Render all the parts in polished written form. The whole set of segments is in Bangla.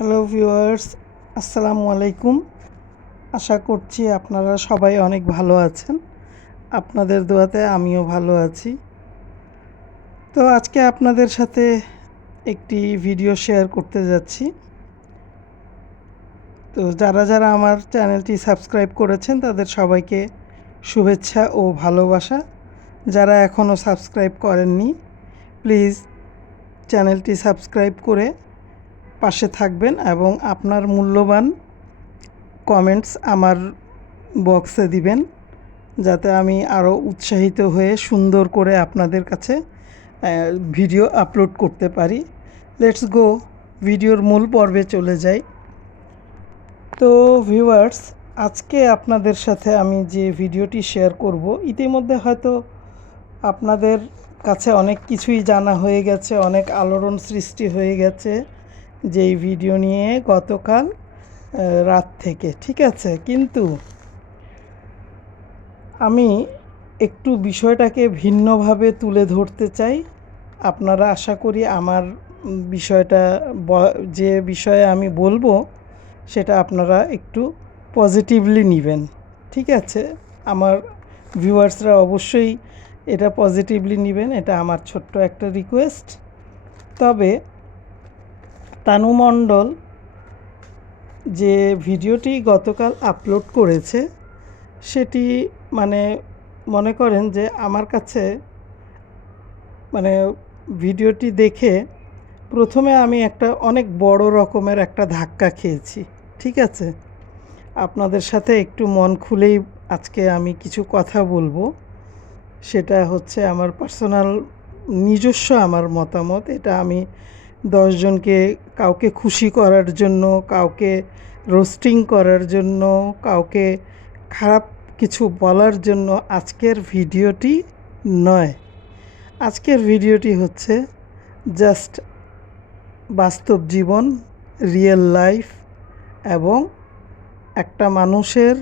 হ্যালো ভিউয়ার্স, আসসালামু আলাইকুম। আশা করছি আপনারা সবাই অনেক ভালো আছেন। আপনাদের দোয়াতে আমিও ভালো আছি। তো আজকে আপনাদের সাথে একটি ভিডিও শেয়ার করতে যাচ্ছি। তো যারা আমার চ্যানেলটি সাবস্ক্রাইব করেছেন তাদের সবাইকে শুভেচ্ছা ও ভালোবাসা। যারা এখনও সাবস্ক্রাইব করেননি প্লিজ চ্যানেলটি সাবস্ক্রাইব করে পাশে থাকবেন এবং আপনার মূল্যবান কমেন্টস আমার বক্সে দিবেন, যাতে আমি আরও উৎসাহিত হয়ে সুন্দর করে আপনাদের কাছে ভিডিও আপলোড করতে পারি। লেটস গো, ভিডিওর মূল পর্বে চলে যাই। তো ভিউয়ার্স, আজকে আপনাদের সাথে আমি যে ভিডিওটি শেয়ার করব, ইতিমধ্যে হয়তো আপনাদের কাছে অনেক কিছুই জানা হয়ে গেছে, অনেক আলোড়ন সৃষ্টি হয়ে গেছে যেই ভিডিও নিয়ে গতকাল রাত থেকে, ঠিক আছে। কিন্তু আমি একটু বিষয়টাকে ভিন্নভাবে তুলে ধরতে চাই। আপনারা আশা করি আমার বিষয়টা যে বিষয়ে আমি বলবো সেটা আপনারা একটু পজিটিভলি নেবেন, ঠিক আছে। আমার ভিউয়ার্সরা অবশ্যই এটা পজিটিভলি নেবেন, এটা আমার ছোট্ট একটা রিকোয়েস্ট। তবে তানু মণ্ডল যে ভিডিওটি গতকাল আপলোড করেছে সেটি মানে মনে করেন যে আমার কাছে মানে ভিডিওটি দেখে প্রথমে আমি একটা অনেক বড় রকমের একটা ধাক্কা খেয়েছি, ঠিক আছে। আপনাদের সাথে একটু মন খুলেই আজকে আমি কিছু কথা বলবো। সেটা হচ্ছে আমার পার্সোনাল নিজস্ব আমার মতামত। এটা আমি 10 জনকে কাউকে খুশি করার জন্য, কাউকে রোস্টিং করার জন্য, কাউকে খারাপ কিছু বলার জন্য আজকের ভিডিওটি নয়। আজকের ভিডিওটি হচ্ছে জাস্ট বাস্তব জীবন, রিয়েল লাইফ, এবং একটা মানুষের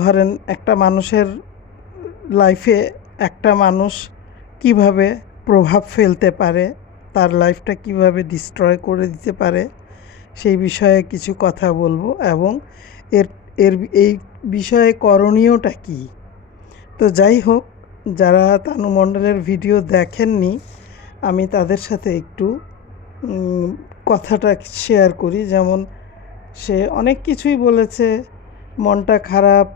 ধরেন একটা মানুষের লাইফে একটা মানুষ কিভাবে প্রভাব ফেলতে পারে, তার লাইফটা কিভাবে ডিস্ট্রয় করে দিতে পারে, সেই বিষয়ে কিছু কথা বলবো এবং এর এর এই বিষয়ে করণীয়টা কী। তো যাই হোক, যারা তানু মণ্ডলের ভিডিও দেখেননি আমি তাদের সাথে একটু কথাটা শেয়ার করি। যেমন সে অনেক কিছুই বলেছে, মনটা খারাপ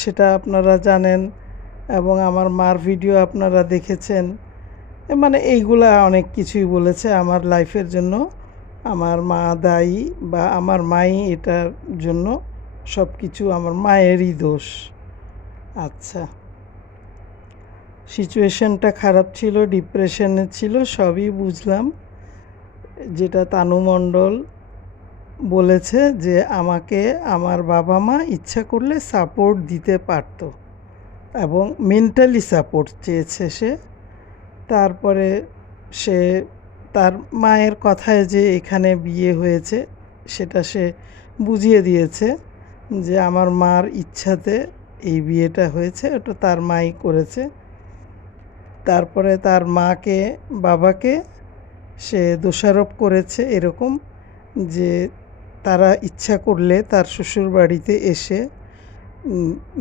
সেটা আপনারা জানেন, এবং আমার মার ভিডিও আপনারা দেখেছেন। মানে এইগুলা অনেক কিছুই বলেছে আমার লাইফের জন্য। আমার মা দায়ী বা আমার মাই এটার জন্য, সব কিছু আমার মায়েরই দোষ। আচ্ছা, সিচুয়েশনটা খারাপ ছিল, ডিপ্রেশনে ছিল, সবই বুঝলাম। যেটা তানু মণ্ডল বলেছে যে আমাকে আমার বাবা মা ইচ্ছা করলে সাপোর্ট দিতে পারতো এবং মেন্টালি সাপোর্ট চেয়েছে সে। তারপরে সে তার মায়ের কথায় যে এখানে বিয়ে হয়েছে সেটা সে বুঝিয়ে দিয়েছে যে আমার মার ইচ্ছাতে এই বিয়েটা হয়েছে, ওটা তার মাই করেছে। তারপরে তার মাকে বাবাকে সে দোষারোপ করেছে এরকম যে তারা ইচ্ছা করলে তার শ্বশুর বাড়িতে এসে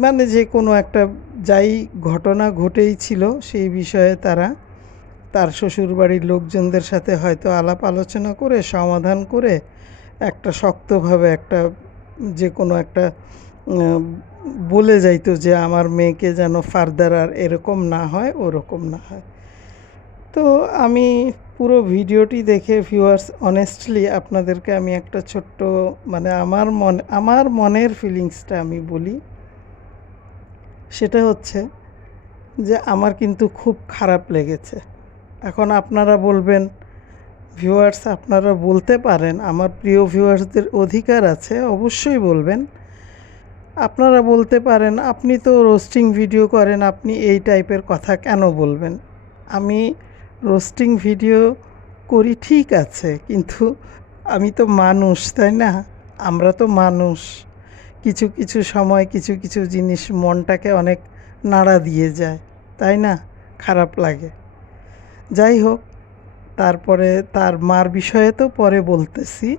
মানে যে কোনো একটা যাই ঘটনা ঘটেই ছিল সেই বিষয়ে তারা তার শ্বশুরবাড়ির লোকজনদের সাথে হয়তো আলাপ আলোচনা করে সমাধান করে একটা শক্তভাবে একটা যে কোনো একটা বলে যাইতো যে আমার মেয়েকে যেন ফার্দার আর এরকম না হয়, ওরকম না হয়। তো আমি পুরো ভিডিওটি দেখে ভিউয়ার্স, অনেস্টলি আপনাদেরকে আমি একটা ছোট্ট মানে আমার মনের ফিলিংসটা আমি বলি। সেটা হচ্ছে যে আমার কিন্তু খুব খারাপ লেগেছে। এখন আপনারা বলবেন, ভিউয়ার্স আপনারা বলতে পারেন, আমার প্রিয় ভিউয়ার্সদের অধিকার আছে, অবশ্যই বলবেন। আপনারা বলতে পারেন আপনি তো রোস্টিং ভিডিও করেন, আপনি এই টাইপের কথা কেন বলবেন। আমি রোস্টিং ভিডিও করি ঠিক আছে, কিন্তু আমি তো মানুষ, তাই না? আমরা তো মানুষ। কিছু কিছু সময় কিছু কিছু জিনিস মনটাকে অনেক নাড়া দিয়ে যায়, তাই না? খারাপ লাগে। যাই হোক, তারপরে তার মার বিষয়ে তো পরে বলতেছি।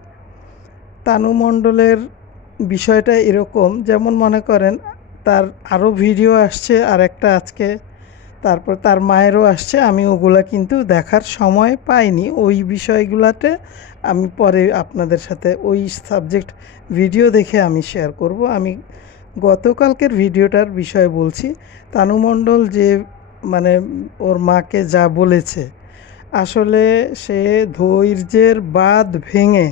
তানু মণ্ডলের বিষয়টা এরকম, যেমন মনে করেন তার আরও ভিডিও আসছে, আর একটা আজকে, তারপর তার মায়েরও আসছে। আমি ওগুলা কিন্তু দেখার সময় পাইনি, ওই বিষয়গুলাতে আমি পরে আপনাদের সাথে ওই সাবজেক্ট ভিডিও দেখে আমি শেয়ার করব। আমি গতকালকের ভিডিওটার বিষয়ে বলছি। তানু মণ্ডল যে মানে ওর মাকে যা বলেছে, আসলে সে ধৈর্যের বাঁধ ভেঙে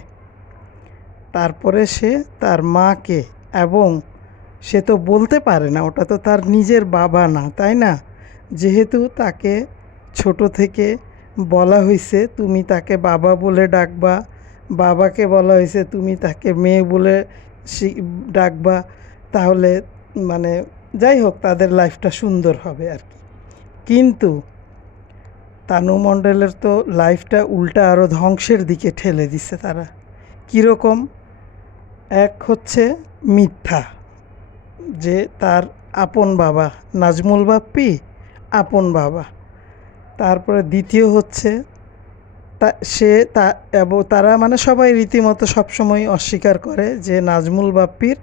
তারপরে সে তার মাকে, এবং সে তো বলতে পারে না, ওটা তো তার নিজের বাবা না, তাই না? যেহেতু তাকে ছোট থেকে বলা হয়েছে তুমি তাকে বাবা বলে ডাকবা, বাবাকে বলা হয়েছে তুমি তাকে মেয়ে বলে ডাকবা, তাহলে মানে যাই হোক তাদের লাইফটা সুন্দর হবে আর কি। কিন্তু তানু মণ্ডলের তো লাইফটা উল্টা আরও ধ্বংসের দিকে ঠেলে দিছে তারা। কীরকম? এক হচ্ছে মিথ্যা, যে তার আপন বাবা নাজমুল বাপ্পি আপন বাবা। তারপরে দ্বিতীয় হচ্ছে এবং তারা মানে সবাই রীতিমতো সবসময় অস্বীকার করে যে নাজমুল বাপ্পির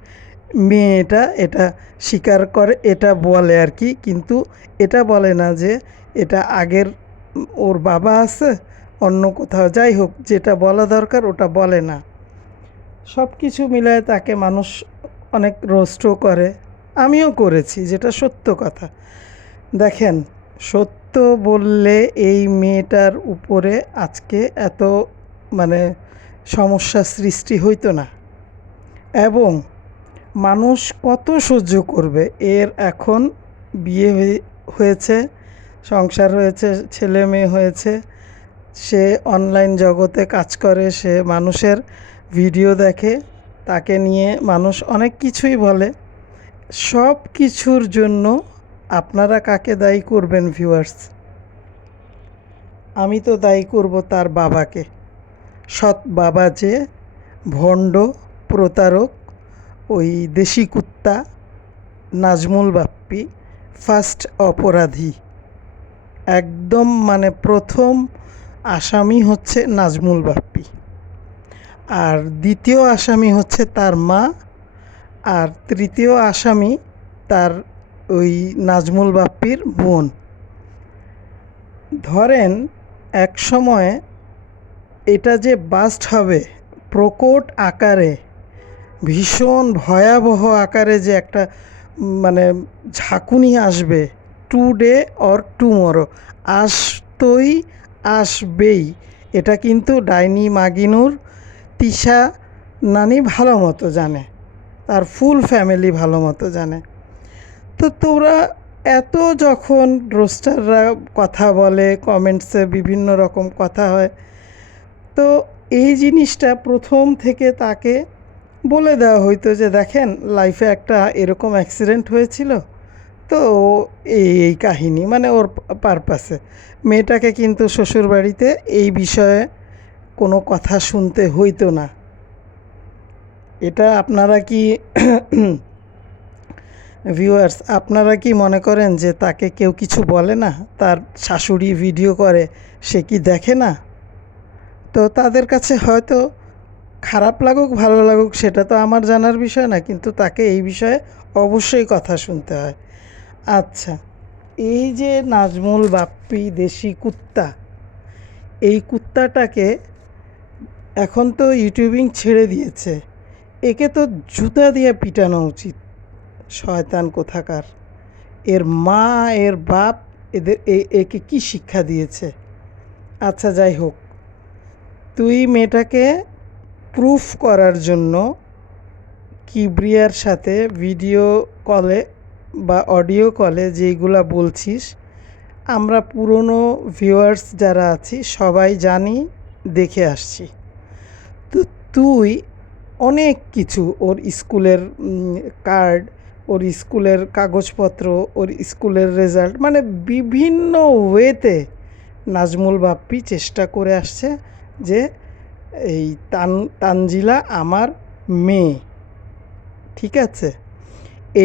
মেয়েটা, এটা স্বীকার করে, এটা বলে আর কি, কিন্তু এটা বলে না যে এটা আগের ওর বাবা আছে অন্য কোথাও। যাই হোক, যেটা বলা দরকার ওটা বলে না। সব কিছু মিলায় তাকে মানুষ অনেক রোস্টও করে, আমিও করেছি, যেটা সত্য কথা। দেখেন, সত্য বললে এই মেয়েটার উপরে আজকে এত মানে সমস্যা সৃষ্টি হইতো না, এবং মানুষ কত সহ্য করবে। এর এখন বিয়ে হয়েছে, সংসার হয়েছে, ছেলে মেয়ে হয়েছে, সে অনলাইন জগতে কাজ করে, সে মানুষের ভিডিও দেখে, তাকে নিয়ে মানুষ অনেক কিছুই বলে। সব কিছুর জন্য আপনারা কাকে দায়ী করবেন ভিউয়ার্স? আমি তো দায়ী করব তার বাবাকে। সৎ বাবা যে ভণ্ড, প্রতারক, ওই দেশি কুত্তা নাজমুল বাপ্পি ফার্স্ট অপরাধী, একদম মানে প্রথম আসামি হচ্ছে নাজমুল বাপ্পি, আর দ্বিতীয় আসামি হচ্ছে তার মা, আর তৃতীয় আসামি তার ওই নাজমুল বাপ্পির বোন। ধরেন এক সময়ে এটা যে বাস্ট হবে প্রকট আকারে, ভীষণ ভয়াবহ আকারে, যে একটা মানে ঝাঁকুনি আসবে, টুডে অর টুমরো, আসতই আসবেই। এটা কিন্তু ডাইনি মাগিনুর তিশা নানি ভালো মতো জানে, তার ফুল ফ্যামিলি ভালো মতো জানে। তো তোরা এত যখন রোস্টাররা কথা বলে, কমেন্টসে বিভিন্ন রকম কথা হয়, তো এই জিনিসটা প্রথম থেকে তাকে বলে দেওয়া হইতো যে দেখেন লাইফে একটা এরকম অ্যাক্সিডেন্ট হয়েছিল, তো এই কাহিনী মানে ওর পারপাসে। মেয়েটাকে কিন্তু শ্বশুরবাড়িতে এই বিষয়ে কোনো কথা শুনতে হইতো না। এটা আপনারা কি ভিউয়ার্স, আপনারা কি মনে করেন যে তাকে কেউ কিছু বলে না? তার শাশুড়ি ভিডিও করে, সে কি দেখে না? তো তাদের কাছে হয়তো খারাপ লাগুক ভালো লাগুক সেটা তো আমার জানার বিষয় না, কিন্তু তাকে এই বিষয়ে অবশ্যই কথা শুনতে হয়। আচ্ছা, এই যে নাজমুল বাপ্পি দেশি কুত্তা, এই কুত্তাটাকে এখন তো ইউটিউবিং ছেড়ে দিয়েছে, একে তো জুতা দিয়ে পিটানো উচিত। শয়তান কোথাকার! এর মা এর বাপ একে কি শিক্ষা দিয়েছে? আচ্ছা যাই হোক, তুই মেয়েটাকে প্রুফ করার জন্য কিবরিয়ার সাথে ভিডিও কলে বা অডিও কলে যেইগুলা বলছিস, আমরা পুরনো ভিউয়ার্স যারা আছি সবাই জানি, দেখে আসছি। তো তুই অনেক কিছু, ওর স্কুলের কার্ড, ওর স্কুলের কাগজপত্র, ওর স্কুলের রেজাল্ট, মানে বিভিন্ন ওয়েতে নাজমুল বাপ্পি চেষ্টা করে আসছে যে এই তানজিলা আমার মেয়ে, ঠিক আছে?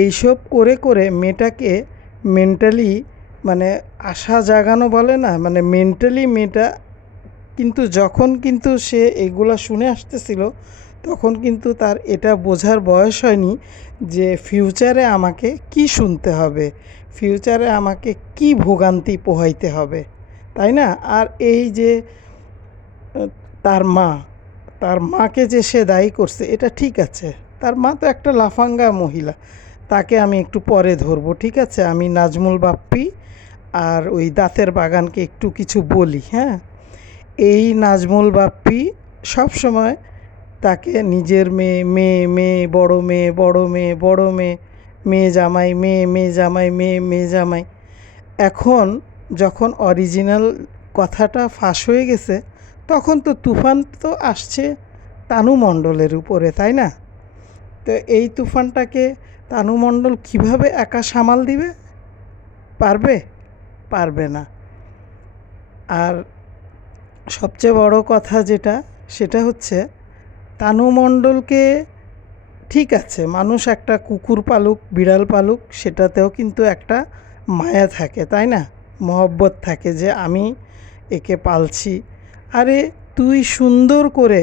এইসব করে করে মেয়েটাকে মেন্টালি মানে আশা জাগানো বলে না, মানে মেন্টালি মেয়েটা কিন্তু যখন কিন্তু সে এগুলা শুনে আসতেছিল, তখন কিন্তু তার এটা বোঝার বয়স হয়নি যে ফিউচারে আমাকে কি শুনতে হবে, ফিউচারে আমাকে কি ভোগান্তি পোহাইতে হবে, তাই না? আর এই যে তার মা, তার মাকে যে সে দায়ী করছে, এটা ঠিক আছে। তার মা তো একটা লাফাঙ্গা মহিলা, তাকে আমি একটু পরে ধরবো, ঠিক আছে? আমি নাজমুল বাপ্পি আর ওই দাঁতের বাগানকে একটু কিছু বলি, হ্যাঁ? এই নাজমুল বাপ্পি সব সময় তাকে নিজের মেয়ে, মেয়ে মেয়ে, বড় মেয়ে, বড় মেয়ে, বড় মেয়ে, মেয়ে জামাই, মেয়ে মেয়ে জামাই, মেয়ে মেয়ে জামাই। এখন যখন অরিজিনাল কথাটা ফাঁস হয়ে গেছে, তখন তো তুফান তো আসছে তানু মণ্ডলের উপরে, তাই না? তো এই তুফানটাকে তানু মণ্ডল কীভাবে একা সামাল দিবে? পারবে? পারবে না। আর সবচেয়ে বড় কথা যেটা, সেটা হচ্ছে তানু মণ্ডলকে, ঠিক আছে মানুষ একটা কুকুর পালুক, বিড়াল পালুক, সেটাতেও কিন্তু একটা মায়া থাকে, তাই না? মহব্বত থাকে যে আমি একে পালছি। আরে তুই সুন্দর করে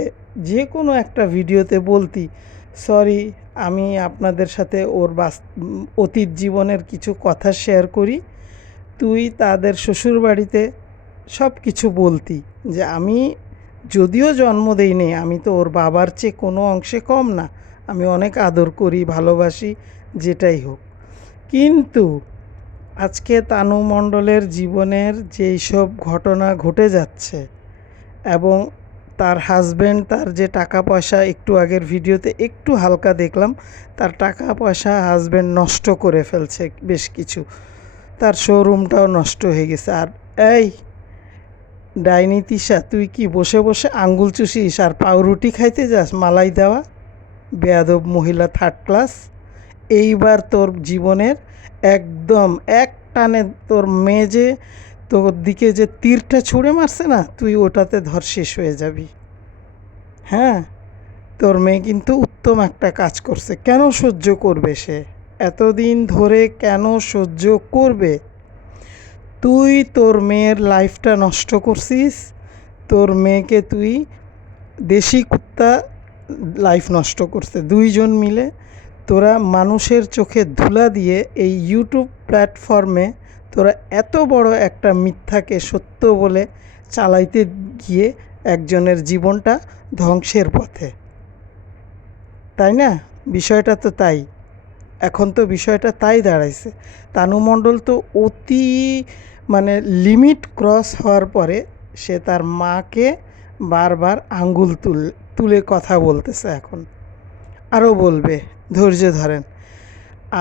যে কোনো একটা ভিডিওতে বলতি, সরি আমি আপনাদের সাথে ওর অতীত জীবনের কিছু কথা শেয়ার করি, তুই তাদের শ্বশুরবাড়িতে সব কিছু বলতি যে আমি যদিও জন্ম দেইনি, আমি তো ওর বাবার চেয়ে কোনো অংশে কম না, আমি অনেক আদর করি, ভালোবাসি, যেটাই হোক। কিন্তু আজকে তানু মণ্ডলের জীবনের যেই সব ঘটনা ঘটে যাচ্ছে, এবং তার হাজব্যান্ড, তার যে টাকা পয়সা, একটু আগের ভিডিওতে একটু হালকা দেখলাম, তার টাকা পয়সা হাজব্যান্ড নষ্ট করে ফেলছে বেশ কিছু, তার শোরুমটাও নষ্ট হয়ে গেছে। আর এই ডাইনি তিশা, তুই কি বসে বসে আঙ্গুল চুষিস আর পাউরুটি খাইতে যাস মালাই দেওয়া? বেয়াদব মহিলা, থার্ড ক্লাস। এইবার তোর জীবনের একদম এক টানে তোর মেয়ে যে তোর দিকে যে তীরটা ছুঁড়ে মারছে না, তুই ওটাতে ধর শেষ হয়ে যাবি। হ্যাঁ, তোর মেয়ে কিন্তু উত্তম একটা কাজ করছে। কেন সহ্য করবে সে? এতদিন ধরে কেন সহ্য করবে? তুই তোর মেয়ের লাইফটা নষ্ট করছিস, তোর মেয়েকে তুই, দেশি কুত্তা লাইফ নষ্ট করছে দুইজন মিলে। তোরা মানুষের চোখে ধুলা দিয়ে এই ইউটিউব প্ল্যাটফর্মে তোরা এত বড় একটা মিথ্যাকে সত্য বলে চালাইতে গিয়ে একজনের জীবনটা ধ্বংসের পথে, তাই না? বিষয়টা তো তাই, এখন তো বিষয়টা তাই দাঁড়াইছে। তানু মণ্ডল তো অতি, মানে লিমিট ক্রস হওয়ার পরে সে তার মাকে বারবার আঙ্গুল তুলে কথা বলতেছে। এখন আরও বলবে, ধৈর্য ধরেন।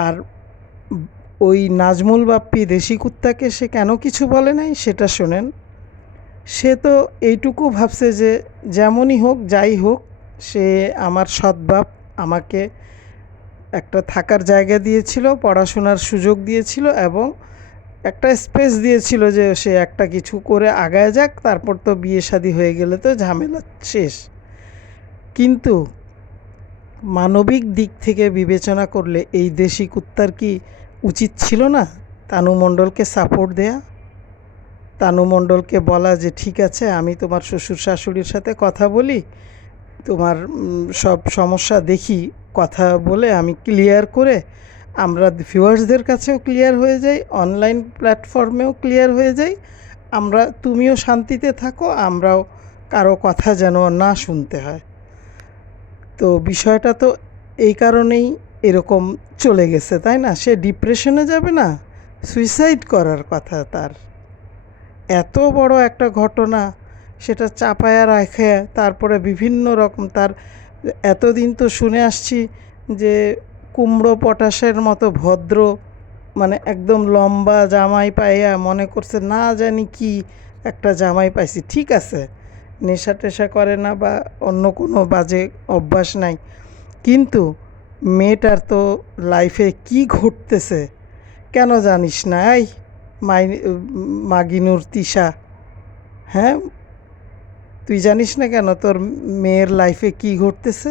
আর ওই নাজমুল বাপ্পি দেশি কুত্তাকে সে কেন কিছু বলে নাই সেটা শোনেন। সে তো এইটুকু ভাবছে যে যেমনই হোক, যাই হোক, সে আমার সৎবাপ, আমাকে একটা থাকার জায়গা দিয়েছিল, পড়াশোনার সুযোগ দিয়েছিল, এবং একটা স্পেস দিয়েছিল যে সে একটা কিছু করে আগায় যাক, তারপর তো বিয়ে শাদী হয়ে গেলে তো ঝামেলা শেষ। কিন্তু মানবিক দিক থেকে বিবেচনা করলে এই দেশি কুত্তার কি উচিত ছিল না তানু মণ্ডলকে সাপোর্ট দেয়া? তানু মণ্ডলকে বলা যে ঠিক আছে, আমি তোমার শ্বশুর শাশুড়ির সাথে কথা বলি, তোমার সব সমস্যা দেখি, কথা বলে আমি ক্লিয়ার করে, আমরা ভিউয়ার্সদের কাছেও ক্লিয়ার হয়ে যাই, অনলাইন প্ল্যাটফর্মেও ক্লিয়ার হয়ে যাই, আমরা, তুমিও শান্তিতে থাকো, আমরাও কারো কথা যেন না শুনতে হয়। তো বিষয়টা তো এই কারণেই এরকম চলে গেছে, তাই না? সে ডিপ্রেশনে যাবে না, সুইসাইড করার কথা তার। এত বড় একটা ঘটনা, সেটা চাপায়া রাখে, তারপরে বিভিন্ন রকম তার, এতদিন তো শুনে আসছি যে কুমড়ো পটাশের মতো ভদ্র, মানে একদম লম্বা জামাই পাইয়া মনে করছে না জানি কি একটা জামাই পাইছি। ঠিক আছে, নেশা টেশা করে না বা অন্য কোনো বাজে অভ্যাস নাই, কিন্তু মেয়েটার তো লাইফে কি ঘটতেছে কেন জানিস না? এই মাগিনুর তিশা, হ্যাঁ, তুই জানিস না কেন তোর মেয়ের লাইফে কি ঘটতেছে?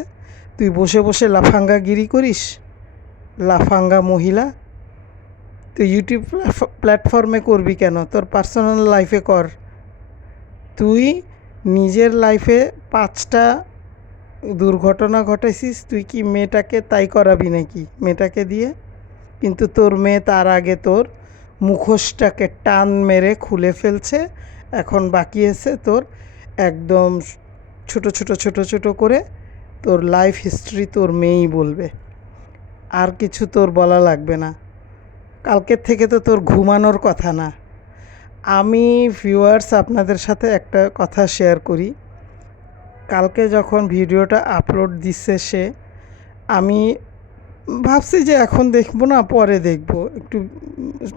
তুই বসে বসে লাফাঙ্গাগিরি করিস, লাফাঙ্গা মহিলা। তুই ইউটিউব প্ল্যাটফর্মে করবি কেন? তোর পার্সোনাল লাইফে কর। তুই নিজের লাইফে 5টা দুর্ঘটনা ঘটাইছিস, তুই কি মেয়েটাকে তাই করাবি নাকি মেয়েটাকে দিয়ে? কিন্তু তোর মেয়ে তার আগে তোর মুখোশটাকে টান মেরে খুলে ফেলছে। এখন বাকি আছে তোর একদম ছোট ছোট ছোট ছোট করে তোর লাইফ হিস্ট্রি তোর মেয়েই বলবে, আর কিছু তোর বলা লাগবে না। কালকের থেকে তো তোর ঘুমানোর কথা না। আমি ভিউয়ার্স আপনাদের সাথে একটা কথা শেয়ার করি। কালকে যখন ভিডিওটা আপলোড দিচ্ছে সে, আমি ভাবছি যে এখন দেখবো না, পরে দেখবো, একটু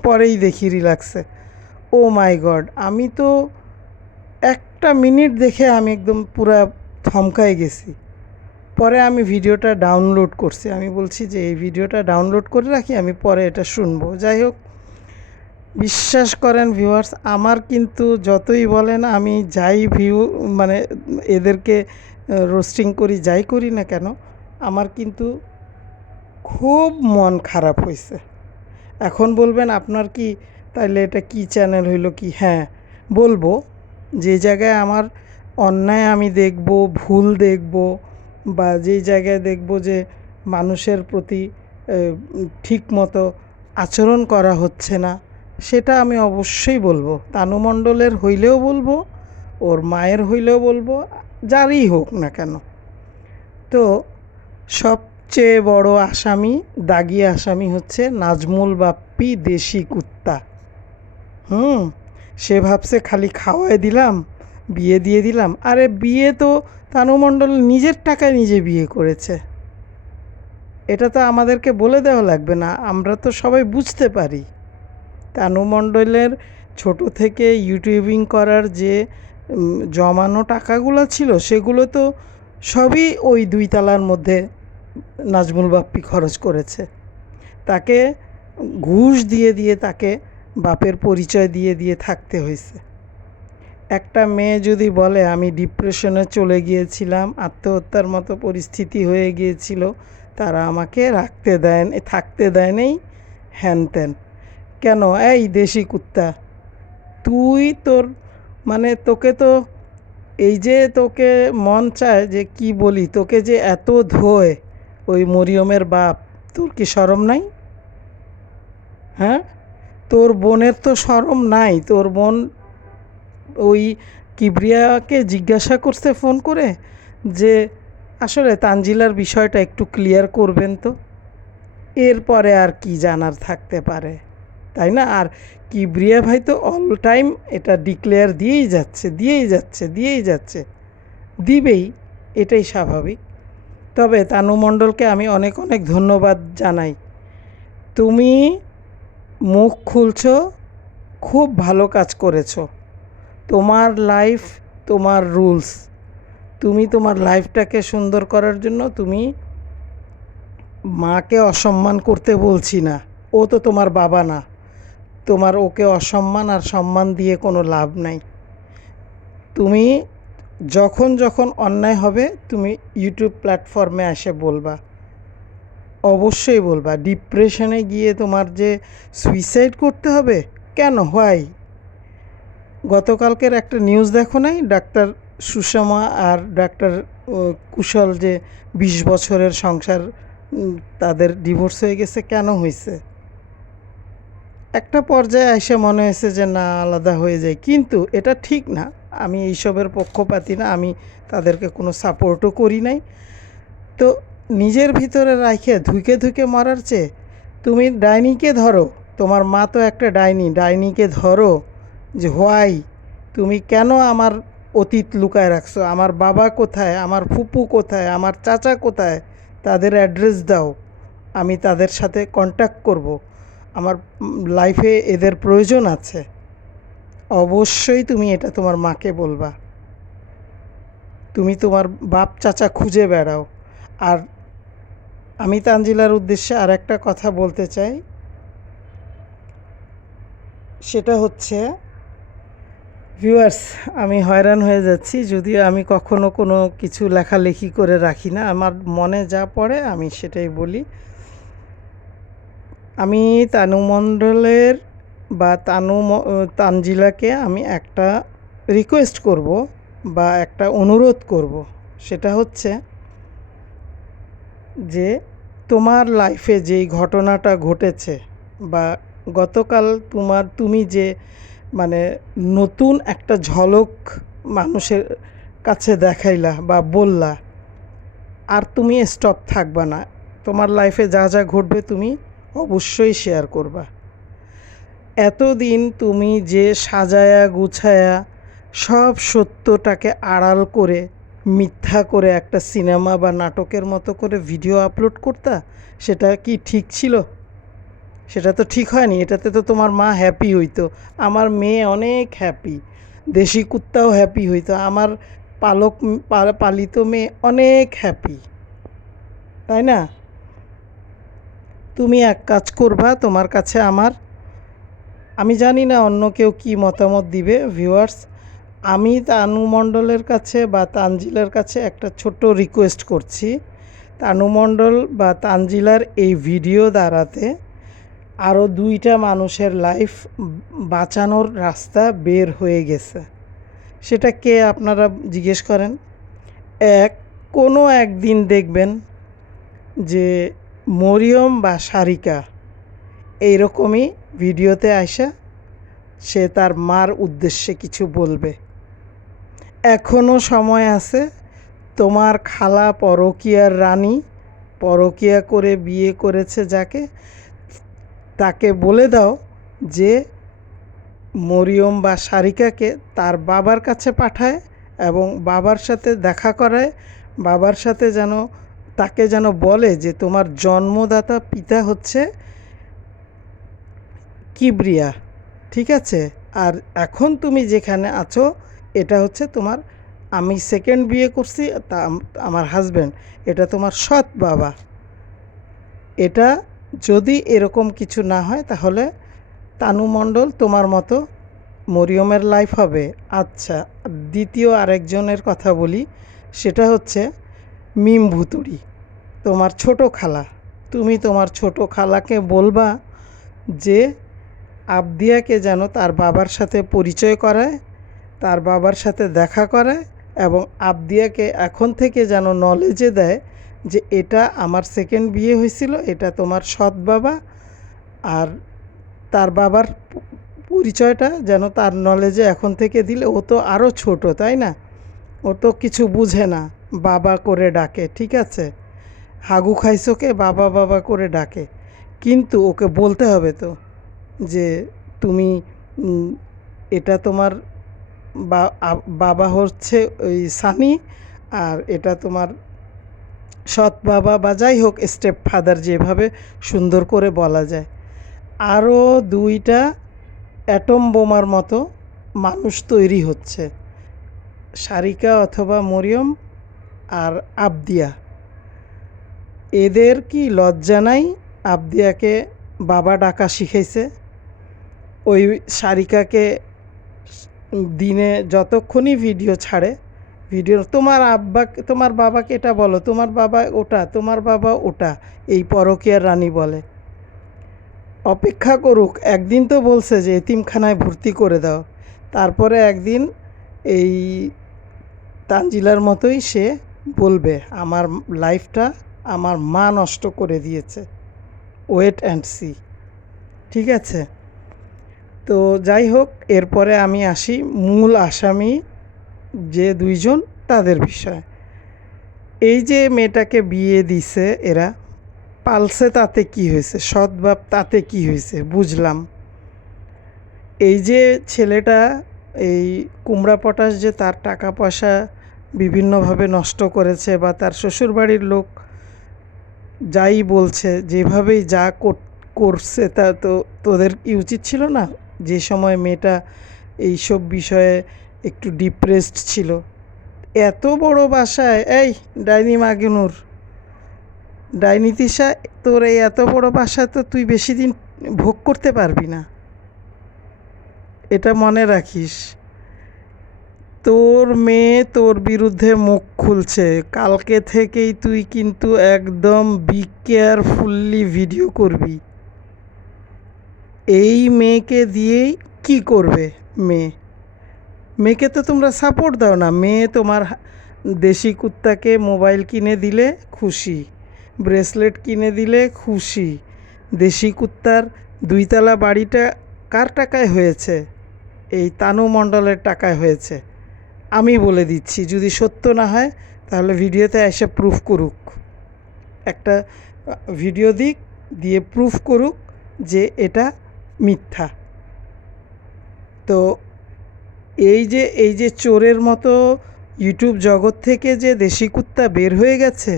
পরেই দেখি রিল্যাক্সে। ও মাই গড, আমি তো 1 মিনিট দেখে আমি একদম পুরা থমকায় গেছি। পরে আমি ভিডিওটা ডাউনলোড করছি, আমি বলছি যে এই ভিডিওটা ডাউনলোড করে রাখি, আমি পরে এটা শুনবো। যাই হোক, বিশ্বাস করেন ভিউয়ার্স, আমার কিন্তু যতই বলেন আমি যাই মানে এদেরকে রোস্টিং করি, যাই করি না কেন, আমার কিন্তু খুব মন খারাপ হয়েছে। এখন বলবেন আপনার কি তাইলে এটা কি চ্যানেল হইলো কি? হ্যাঁ, বলবো। যে জায়গায় আমার অন্যায় আমি দেখব, ভুল দেখব, বা যেই জায়গায় দেখব যে মানুষের প্রতি ঠিক মতো আচরণ করা হচ্ছে না, সেটা আমি অবশ্যই বলবো। তানু মণ্ডলের হইলেও বলবো, ওর মায়ের হইলেও বলবো, যারই হোক না কেন। তো সবচেয়ে বড় আসামি, দাগি আসামি হচ্ছে নাজমুল বাপ্পি, দেশি কুত্তা। সে ভাবছে খালি খাওয়াই দিলাম, বিয়ে দিয়ে দিলাম। আরে বিয়ে তো তানু মণ্ডল নিজের টাকায় নিজে বিয়ে করেছে, এটা তো আমাদেরকে বলে দেওয়া লাগবে না, আমরা তো সবাই বুঝতে পারি। তানু মণ্ডলের ছোট থেকে ইউটিউবিং করার যে জমানো টাকাগুলো ছিল, সেগুলো তো সবই ওই 2 তালার মধ্যে নাজমুল বাপ্পি খরচ করেছে। তাকে ঘুষ দিয়ে দিয়ে তাকে বাপের পরিচয় দিয়ে দিয়ে থাকতে হয়েছে। একটা মেয়ে যদি বলে আমি ডিপ্রেশনে চলে গিয়েছিলাম, আত্মহত্যার মতো পরিস্থিতি হয়ে গিয়েছিল, তারা আমাকে থাকতে দেয় নেই, হ্যান ত্যান। কেন? এই দেশি কুত্তা, তুই তোর মানে তোকে তো এই যে তোকে মন চায় যে কি বলি, তোকে যে এত ধোয় ওই মরিয়মের বাপ, তোর কি শরম নাই? হ্যাঁ, তোর বোনের তো শরম নাই? তোর বোন ওই কিবরিয়াকে জিজ্ঞাসা করছে ফোন করে যে আসলে তানজিলার বিষয়টা একটু ক্লিয়ার করবেন তো। এরপরে আর কি জানার থাকতে পারে, তাই না? আর কিবরিয়া ভাই তো অল টাইম এটা ডিক্লেয়ার দিয়েই যাচ্ছে, দিয়েই যাচ্ছে, দিয়েই যাচ্ছে, দিবেই, এটাই স্বাভাবিক। তবে তানু মণ্ডলকে আমি অনেক অনেক ধন্যবাদ জানাই। তুমি মুখ খুলছো, খুব ভালো কাজ করেছো। তোমার লাইফ, তোমার রুলস, তুমি তোমার লাইফটাকে সুন্দর করার জন্য তুমি মাকে অসম্মান করতে বলছি না, ও তো তোমার বাবা না। তোমার ওকে অসম্মান আর সম্মান দিয়ে কোনো লাভ নাই। তুমি যখন যখন অন্যায় হবে তুমি ইউটিউব প্ল্যাটফর্মে এসে বলবা, অবশ্যই বলবা। ডিপ্রেশনে গিয়ে তোমার যে সুইসাইড করতে হবে কেন? হয় গতকালকের একটা নিউজ দেখো নাই? ডাক্তার সুষমা আর ডাক্তার কুশল যে 20 বছরের সংসার, তাদের ডিভোর্স হয়ে গেছে। কেন হয়েছে? একটা পর্যায়ে এসে মনে হয়েছে যে না, আলাদা হয়ে যায়, কিন্তু এটা ঠিক না। আমি এইসবের পক্ষপাতী না, আমি তাদেরকে কোনো সাপোর্টও করি নাই। তো নিজের ভিতরে রাখে ধুকে ধুকে মরার চেয়ে তুমি ডাইনিকে ধরো। তোমার মা তো একটা ডাইনি, ডাইনিকে ধরো যে হোয়াই, তুমি কেন আমার অতীত লুকায় রাখছো? আমার বাবা কোথায়, আমার ফুপু কোথায়, আমার চাচা কোথায়, তাদের অ্যাড্রেস দাও, আমি তাদের সাথে কন্ট্যাক্ট করব, আমার লাইফে এদের প্রয়োজন আছে। অবশ্যই তুমি এটা তোমার মাকে বলবা। তুমি তোমার বাপ চাচা খুঁজে বেড়াও। আর আমি তানজিলার উদ্দেশ্যে আর একটা কথা বলতে চাই, সেটা হচ্ছে ভিউয়ার্স, আমি হয়রান হয়ে যাচ্ছি, যদিও আমি কখনো কোনো কিছু লেখালেখি করে রাখি না, আমার মনে যা পড়ে আমি সেটাই বলি। আমি তানু মণ্ডলের বা তানজিলাকে আমি একটা রিকোয়েস্ট করব, বা একটা অনুরোধ করব, সেটা হচ্ছে যে তোমার লাইফে যেই ঘটনাটা ঘটেছে বা গতকাল তুমি যে মানে নতুন একটা ঝলক মানুষের কাছে দেখাইলা বা বললা, আর তুমি স্টপ থাকবা না। তোমার লাইফে যা যা ঘটবে তুমি অবশ্যই শেয়ার করবা। এতদিন তুমি যে সাজায়া গুছায়া সব সত্যটাকে আড়াল করে মিথ্যা করে একটা সিনেমা বা নাটকের মতো করে ভিডিও আপলোড করতা, সেটা কি ঠিক ছিল? সেটা তো ঠিক হয়নি। এটাতে তো তোমার মা হ্যাপি হইতো, আমার মেয়ে অনেক হ্যাপি, দেশি কুত্তাও হ্যাপি হইতো, আমার পালিত মেয়ে অনেক হ্যাপি, তাই না? তুমি এক কাজ করবা, তোমার কাছে আমি জানি না অন্য কেউ কি মতামত দিবে ভিউয়ার্স। আমি তানু মণ্ডলের কাছে বা তানজিলার কাছে একটা ছোট্ট রিকোয়েস্ট করছি। তানু মণ্ডল বা তানজিলার এই ভিডিও দ্বারাতে আরও 2টা মানুষের লাইফ বাঁচানোর রাস্তা বের হয়ে গেছে। সেটা কে আপনারা জিজ্ঞেস করেন? কোনো একদিন দেখবেন যে মরিয়ম বা সারিকা এইরকমই ভিডিওতে আইসা সে তার মার উদ্দেশ্যে কিছু বলবে। এখনও সময় আছে। তোমার খালা পরকীয়ার রানী, পরকীয়া করে বিয়ে করেছে যাকে, তাকে বলে দাও যে মরিয়ম বা সারিকাকে তার বাবার কাছে পাঠায় এবং বাবার সাথে দেখা করায়। বাবার সাথে তাকে যেন বলে যে তোমার জন্মদাতা পিতা হচ্ছে কিবরিয়া, ঠিক আছে? আর এখন তুমি যেখানে আছো এটা হচ্ছে তোমার, আমি সেকেন্ড বিয়ে করছি, তা আমার হাজব্যান্ড, এটা তোমার সৎ বাবা। এটা যদি এরকম কিছু না হয় তাহলে তানু মণ্ডল তোমার মতো মরিয়মের লাইফ হবে। আচ্ছা, দ্বিতীয় আরেকজনের কথা বলি, সেটা হচ্ছে মিম ভুতুড়ি, তোমার ছোট খালা। তুমি তোমার ছোট খালাকে বলবা যে আবদিয়াকে যেন তার বাবার সাথে পরিচয় করায়, তার বাবার সাথে দেখা করায় এবং আবদিয়াকে এখন থেকে যেন নলেজে দেয় যে এটা আমার সেকেন্ড বিয়ে হয়েছিল, এটা তোমার সৎ বাবা। আর তার বাবার পরিচয়টা যেন তার নলেজে এখন থেকে দিলে, ও তো আরও ছোট, তাই না? ও তো কিছু বুঝে না, বাবা করে ডাকে, ঠিক আছে? হাগু খাইছোকে বাবা বাবা করে ডাকে, কিন্তু ওকে বলতে হবে তো যে তুমি এটা তোমার বাবা হচ্ছে ওই সানি, আর এটা তোমার সৎ বাবা বা যাই হোক স্টেপ ফাদার, যেভাবে সুন্দর করে বলা যায়। আরও 2টা অ্যাটম বোমার মতো মানুষ তৈরি হচ্ছে, সারিকা অথবা মরিয়ম আর আবদিয়া। এদের কি লজ্জা নাই? আবদিয়াকে বাবা ডাকা শিখাইছে, ওই সারিকাকে দিনে যতক্ষণই ভিডিও ছাড়ে, তোমার বাবাকে এটা বলো, তোমার বাবা ওটা, তোমার বাবা ওটা, এই পরকীয়ার রানী বলে। অপেক্ষা করুক, একদিন তো বলছে যে এতিমখানায় ভর্তি করে দাও, তারপরে একদিন এই তানজিলার মতোই সে বলবে আমার লাইফটা আমার মা নষ্ট করে দিয়েছে। ওয়েট অ্যান্ড সি, ঠিক আছে? তো যাই হোক, এরপরে আমি আসি মূল আসামি যে 2জন, তাদের বিষয়। এই যে মেয়েটাকে বিয়ে দিছে এরা, পালসে তাতে কি হয়েছে, সৎবাপ তাতে কি হয়েছে বুঝলাম। এই যে ছেলেটা, এই কুমড়া পটাশ যে তার টাকা পয়সা বিভিন্নভাবে নষ্ট করেছে, বা তার শ্বশুরবাড়ির লোক যাই বলছে, যেভাবেই যা করছে, তা তো তোদের কি উচিত ছিল না? যে সময় মেয়েটা এইসব বিষয়ে একটু ডিপ্রেসড ছিল, এত বড় বাসায়, এই ডাইনি মাগিনুর, ডাইনি তিশা, তোর এই এত বড় বাসা তো তুই বেশি দিন ভোগ করতে পারবি না, এটা মনে রাখিস। তোর মেয়ে তোর বিরুদ্ধে মুখ খুলছে, কালকে থেকেই তুই কিন্তু একদম বি কেয়ারফুললি ভিডিও করবি। এই মেয়েকে দিয়েই কি করবে মেয়ে? মেয়েকে তো তোমরা সাপোর্ট দাও না। মেয়ে তোমার দেশি কুত্তাকে মোবাইল কিনে দিলে খুশি, ব্রেসলেট কিনে দিলে খুশি। দেশি কুত্তার 2 তলা বাড়িটা কার টাকায় হয়েছে? এই তানু মণ্ডলের টাকায় হয়েছে। আমি বলে দিচ্ছি, যদি সত্য না হয় তাহলে ভিডিওতে এসে প্রুফ করুক, একটা ভিডিও দিক, দিয়ে প্রুফ করুক যে এটা মিথ্যা। তো এই যে চোরের মতো ইউটিউব জগৎ থেকে যে দেশি কুত্তা বের হয়ে গেছে,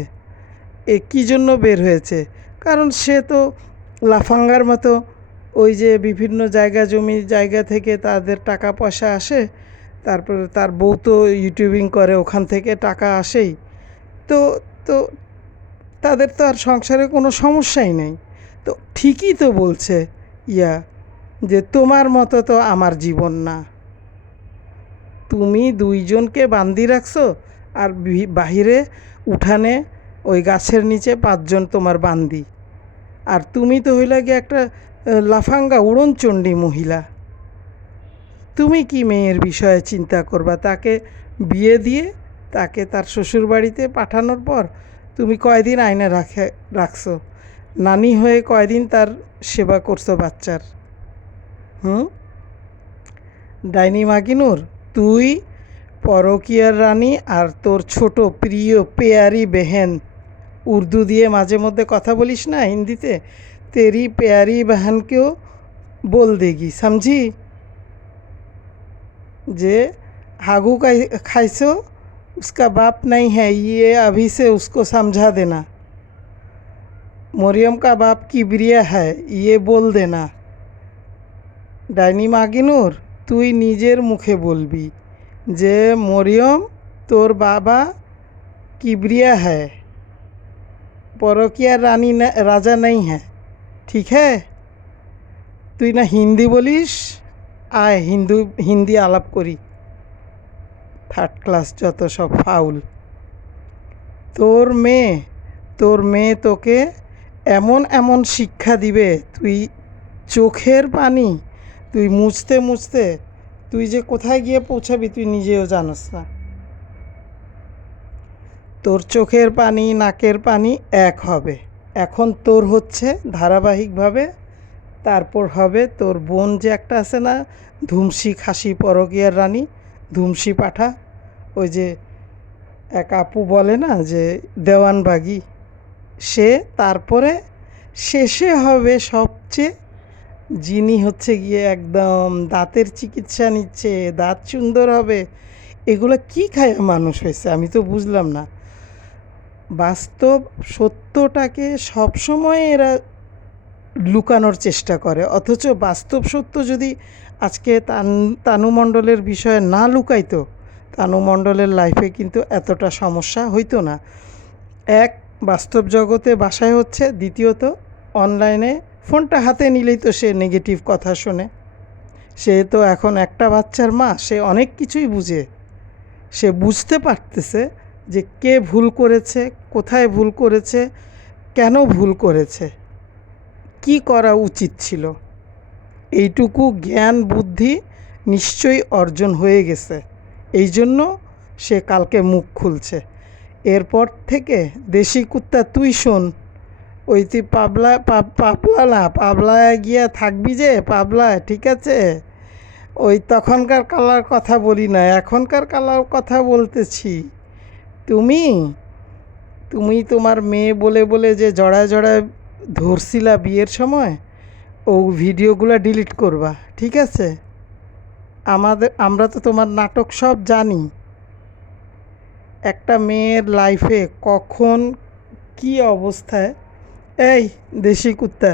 এ কী জন্য বের হয়েছে? কারণ সে তো লাফাঙ্গার মতো ওই যে বিভিন্ন জায়গা জমি জায়গা থেকে তাদের টাকা পয়সা আসে, তারপরে তার বউ তো ইউটিউবিং করে, ওখান থেকে টাকা আসেই। তো তো তাদের তো আর সংসারে কোনো সমস্যাই নেই। তো ঠিকই তো বলছে যে তোমার মতো তো আমার জীবন না। তুমি 2জনকে বান্ধি রাখছো, আর বাহিরে উঠানে ওই গাছের নিচে 5জন তোমার বান্দি। আর তুমি তো হইলা গিয়ে একটা লাফাঙ্গা উড়নচণ্ডী মহিলা। তুমি কি মেয়ের বিষয়ে চিন্তা করবা? তাকে বিয়ে দিয়ে তাকে তার শ্বশুরবাড়িতে পাঠানোর পর তুমি কয়দিন আয়না রাখছো? নানি হয়ে কয়দিন তার সেবা করছো বাচ্চার? ডাইনি মাগিনুর, তুই পরকীয়ার রানী আর তোর ছোট প্রিয় পেয়ারি বেহেন, উর্দু দিয়ে মাঝে মধ্যে কথা বলিস না হিন্দিতে, তেরি পেয়ারি बहनকেও बोल देगी, समझी? जे हागू खाइसो उसका बाप नहीं है, ये अभी से उसको समझा देना। मरियम का बाप किबरिया है, ये बोल देना। ডাইনি মাগিনুর, তুই নিজের মুখে বলবি যে মরিয়ম তোর বাবা কিবরিয়া হ্যায়, পরকিয়ার রানী রাজা নেই হ্যাঁ, ঠিক হ্যাঁ? তুই না হিন্দি বলিস, আয় হিন্দি আলাপ করি। 3rd ক্লাস যত সব ফাউল। তোর মেয়ে তোকে এমন এমন শিক্ষা দিবে, তুই চোখের পানি তুই মুছতে মুছতে তুই যে কোথায় গিয়ে পৌঁছাবি তুই নিজেও জানোস না। তোর চোখের পানি নাকের পানি এক হবে। এখন তোর হচ্ছে ধারাবাহিকভাবে, তারপর হবে তোর বোন যে একটা আছে না, ধুমসি খাসি পরকীয়ার রানী, ধুমসি পাঠা, ওই যে এক আপু বলে না যে দেওয়ানবাগি, সে। তারপরে শেষে হবে সবচেয়ে, যিনি হচ্ছে গিয়ে একদম দাঁতের চিকিৎসা নিচ্ছে, দাঁত সুন্দর হবে। এগুলো কি খায় মানুষ হয়েছে আমি তো বুঝলাম না। বাস্তব সত্যটাকে সবসময় এরা লুকানোর চেষ্টা করে, অথচ বাস্তব সত্য যদি আজকে তানু মণ্ডলের বিষয়ে না লুকাইতো, তানু মণ্ডলের লাইফে কিন্তু এতটা সমস্যা হইতো না। এক, বাস্তব জগতে বাসায় হচ্ছে, দ্বিতীয়ত অনলাইনে ফোনটা হাতে নিলেই তো সে নেগেটিভ কথা শোনে। সে তো এখন একটা বাচ্চার মা, সে অনেক কিছুই বুঝে। সে বুঝতে পারতেছে যে কে ভুল করেছে, কোথায় ভুল করেছে, কেন ভুল করেছে, কি করা উচিত ছিল। এইটুকু জ্ঞান বুদ্ধি নিশ্চয়ই অর্জন হয়ে গেছে, এই জন্য সে কালকে মুখ খুলছে। এরপর থেকে দেশি কুত্তা তুই শোন, ওই তুই পাবলায় গিয়া থাকবি যে পাবলায়, ঠিক আছে? ওই তখনকার কালার কথা বলি না, এখনকার কালার কথা বলতেছি। তুমি তোমার মেয়ে বলে বলে যে জড়ায় জড়ায় ধরছিলা বিয়ের সময়, ও ভিডিওগুলো ডিলিট করবা, ঠিক আছে? আমরা তো তোমার নাটক সব জানি। একটা মেয়ের লাইফে কখন কি অবস্থায়, এই দেশি কুত্তা,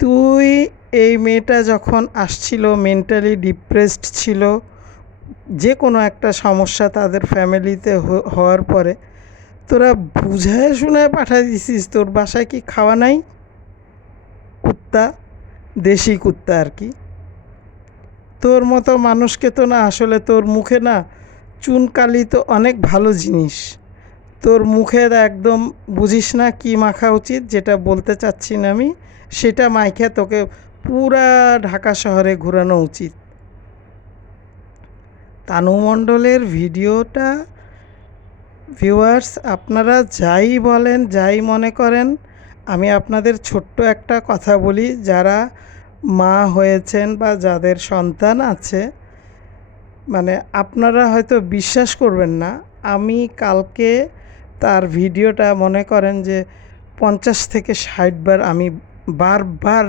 তুই এই মেয়েটা যখন আসছিল মেন্টালি ডিপ্রেসড ছিল, যে কোনো একটা সমস্যা তাদের ফ্যামিলিতে হওয়ার পরে তোরা বুঝায় শুনায় পাঠাই দিছিস। তোর বাসায় কি খাওয়া নাই? কুত্তা, দেশি কুত্তা আর কি। তোর মতো মানুষকে তো না, আসলে তোর মুখে না চুনকালি তো অনেক ভালো জিনিস, তোর মুখের একদম বুঝিস না কি মাখা উচিত, যেটা বলতে চাচ্ছি না আমি, সেটা মাইখে তোকে পুরা ঢাকা শহরে ঘোরানো উচিত। তানু মণ্ডলের ভিডিওটা ভিউয়ার্স আপনারা যাই বলেন যাই মনে করেন, আমি আপনাদের ছোট্ট একটা কথা বলি, যারা মা হয়েছেন বা যাদের সন্তান আছে, মানে আপনারা হয়তো বিশ্বাস করবেন না, আমি কালকে তার ভিডিওটা মনে করেন যে 50 থেকে 60 বার আমি বারবার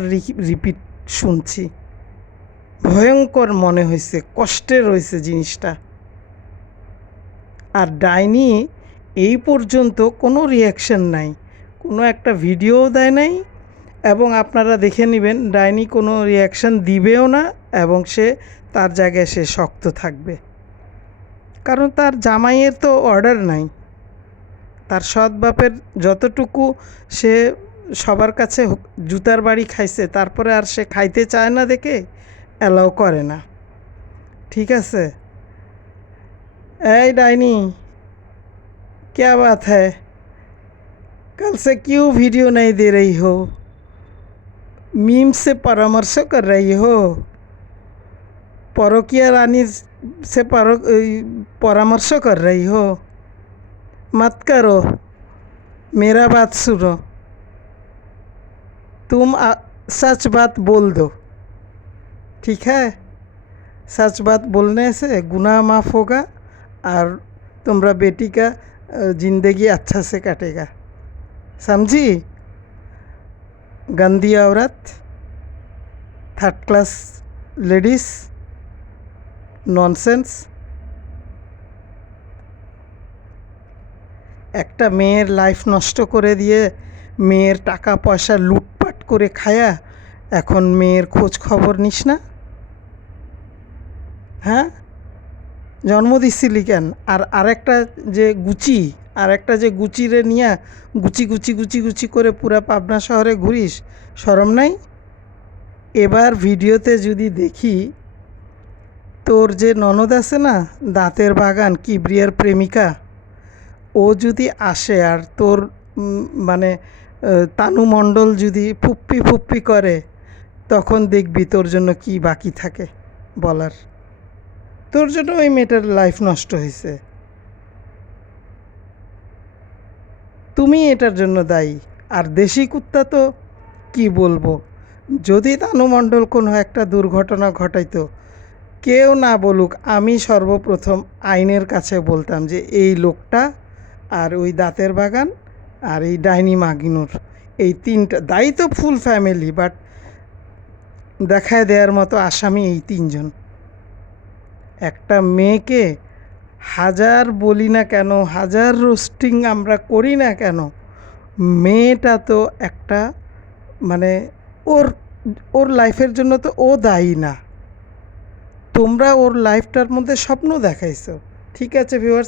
রিপিট শুনছি। ভয়ঙ্কর মনে হয়েছে, কষ্টের হয়েছে জিনিসটা। আর ডাইনি এই পর্যন্ত কোনো রিয়াকশন নাই, কোনো একটা ভিডিও দেয় নাই, এবং আপনারা দেখে নেবেন ডাইনি কোনো রিয়াকশন দিবেও না, এবং সে তার জায়গায় সে শক্ত থাকবে। কারণ তার জামাইয়ের তো অর্ডার নাই, তার সৎ বাপের যতটুকু সে সবার কাছে জুতার বাড়ি খাইছে, তারপরে আর সে খাইতে চায় না দেখে অ্যালাউ করে না। ঠিক আছে, এই डाइनी क्या बात है, कल से क्यों वीडियो नहीं दे रही हो, मीम से परामर्श कर रही हो, परकिया रानी से परामर्श कर रही हो, मत करो, मेरा बात सुनो, तुम सच बात बोल दो, ठीक है। सच बात बोलने से गुनाह माफ़ होगा और तुम्हारा बेटी का ज़िंदगी अच्छा से कटेगा, समझी। गंदी औरत, थर्ड क्लास लेडीज, नॉनसेंस। একটা মেয়ের লাইফ নষ্ট করে দিয়ে, মেয়ের টাকা পয়সা লুটপাট করে খায়া এখন মেয়ের খোঁজ খবর নিস না, হ্যাঁ? জন্ম দিচ্ছিলি কেন? আর আরেকটা যে গুচি, আরেকটা যে গুচিরে নিয়া গুচি গুচি গুচি গুচি করে পুরা পাবনা শহরে ঘুরিস, শরম নাই? এবার ভিডিওতে যদি দেখি তোর যে ননদ আছে না, দাঁতের বাগান কিবরিয়ার প্রেমিকা, ও যদি আসে আর তোর মানে তানু মণ্ডল যদি ফুপ্পি ফুপ্পি করে, তখন দেখবি তোর জন্য কি বাকি থাকে বলার। তোর জন্য ওই মেয়েটার লাইফ নষ্ট হয়েছে, তুমি এটার জন্য দায়ী। আর দেশি কুত্তা তো কি বলবো, যদি তানু মণ্ডল কোনো একটা দুর্ঘটনা ঘটাইতো, কেউ না বলুক, আমি সর্বপ্রথম আইনের কাছে বলতাম যে এই লোকটা আর ওই দাঁতের বাগান আর এই ডাইনি মাগিনুর, এই তিনটা দায়ী তো ফুল ফ্যামিলি, বাট দেখায় দেওয়ার মতো আসামি এই তিনজন। একটা মেয়েকে হাজার বলি না কেন, হাজার রোস্টিং আমরা করি না কেন, মেয়েটা তো একটা মানে ওর ওর লাইফের জন্য তো ও দায়ী না। তোমরা ওর লাইফটার মধ্যে স্বপ্ন দেখাইছো, ঠিক আছে ভিউয়ার্স।